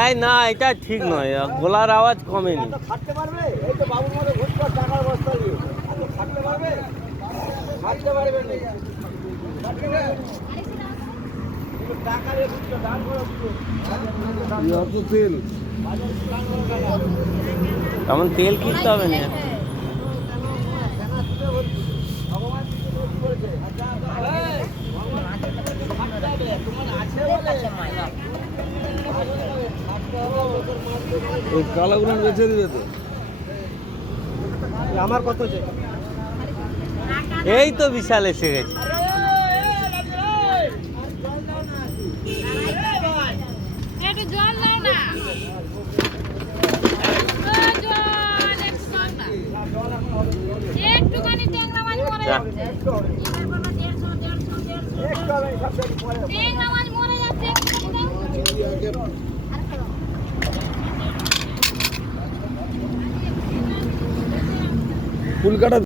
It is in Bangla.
এই না, এটা ঠিক নয়, গলার আওয়াজ কমেনি। খাটতে পারবে? এই তো বাবুর মধ্যে ঘুরতে টাকার বস্তা নিয়ে খাটতে পারবে? খাটতে পারবে না। টাকা দিয়ে ঘুরতে দান করে তেল তেমন তেল কিনতে হবে না। কালাগুলো বেছে দিবে তো। আমার কত এই তো বিশাল এসে গেছে। ফুল কাটা